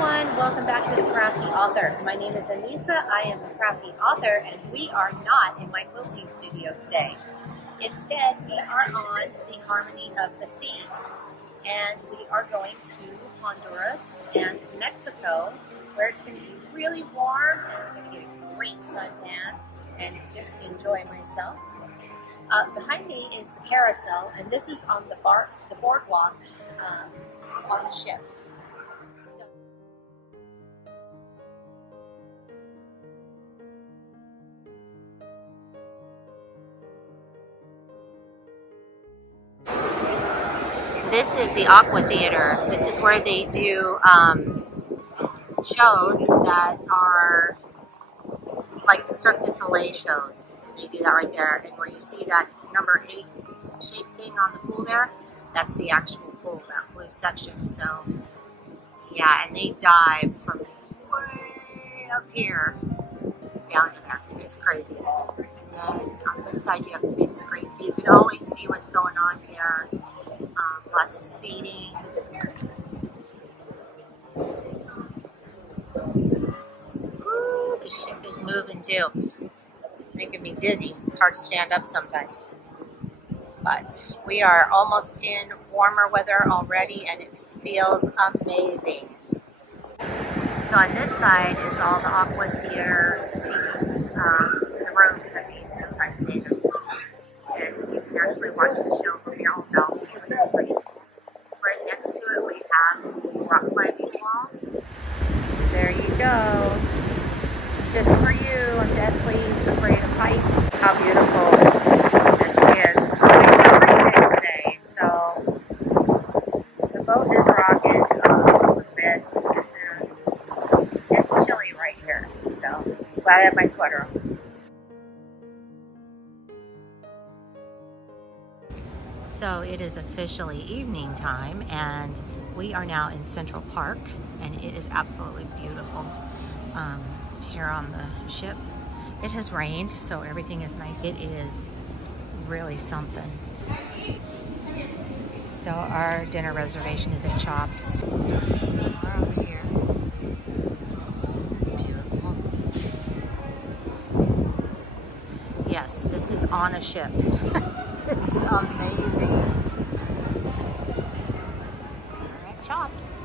everyone, welcome back to the Crafty Author. My name is Anissa, I am the Crafty Author, and we are not in my quilting studio today. Instead, we are on the Harmony of the Seas, and we are going to Honduras and Mexico, where it's going to be really warm, and I'm going to get a great suntan and just enjoy myself. Behind me is the carousel, and this is on the boardwalk on the ship. This is the Aqua Theater. This is where they do shows that are like the Cirque du Soleil shows. They do that right there. And where you see that number 8 shaped thing on the pool there, that's the actual pool, that blue section. So, yeah, and they dive from way up here down to there. It's crazy. And then on this side you have the big screen, so you can always see what's going on here. Lots of seating. Ooh, the ship is moving too. Making me dizzy. It's hard to stand up sometimes. But we are almost in warmer weather already and it feels amazing. So on this side is all the Aqua Theater seating, the rooms, I mean, I'm trying to say, they're suites. And you can actually watch the show from your own balcony, which is pretty cool. Right next to it we have the rock climbing wall. There you go. Just for you, I'm deathly afraid of heights. How beautiful this is. It's raining today, so the boat is rocking a little bit. And it's chilly right here, so glad I have my sweater on. So it is officially evening time and we are now in Central Park and it is absolutely beautiful here on the ship. It has rained, so everything is nice. It is really something. So our dinner reservation is at Chops. Somewhere over here. Isn't this beautiful? Yes, this is on a ship. It's amazing. All right, Chops.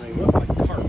They look like carp.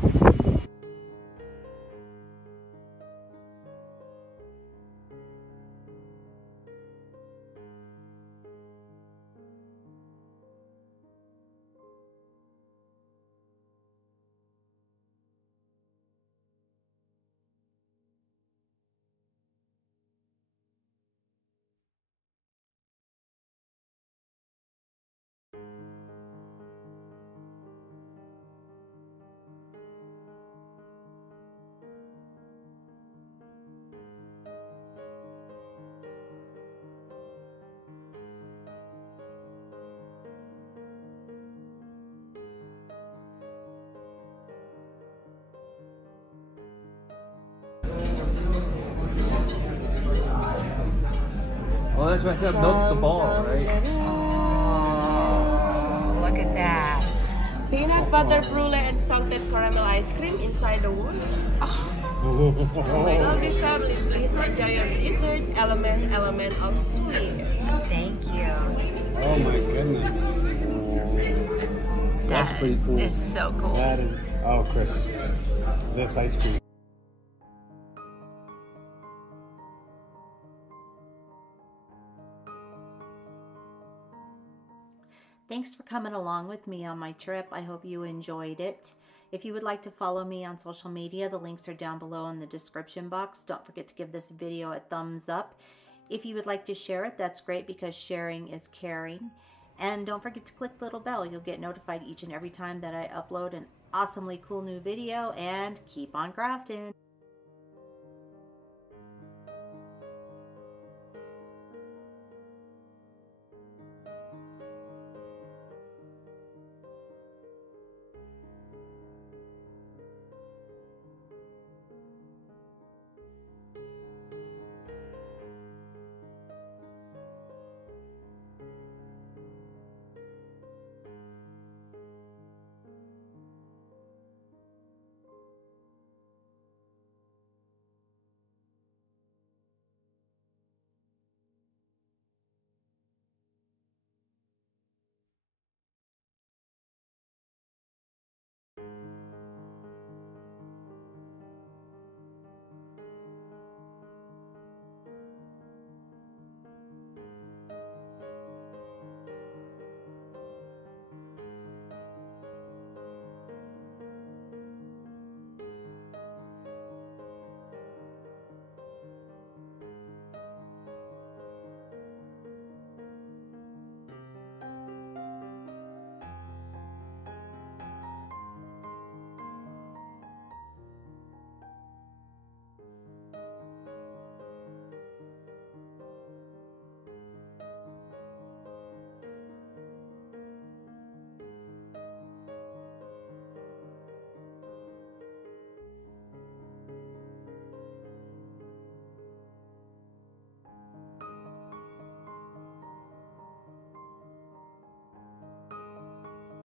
Well, that's right. That melts the ball, right? Oh, look at that. Peanut butter brulee and salted caramel ice cream inside the wall. So my lovely family, please enjoy your dessert element of sweet. Thank you. Oh my goodness. That's pretty cool. Is so cool. That is, oh Chris, this ice cream. Thanks for coming along with me on my trip. I hope you enjoyed it. If you would like to follow me on social media, the links are down below in the description box. Don't forget to give this video a thumbs up. If you would like to share it, that's great because sharing is caring. And don't forget to click the little bell. You'll get notified each and every time that I upload an awesomely cool new video, and keep on crafting.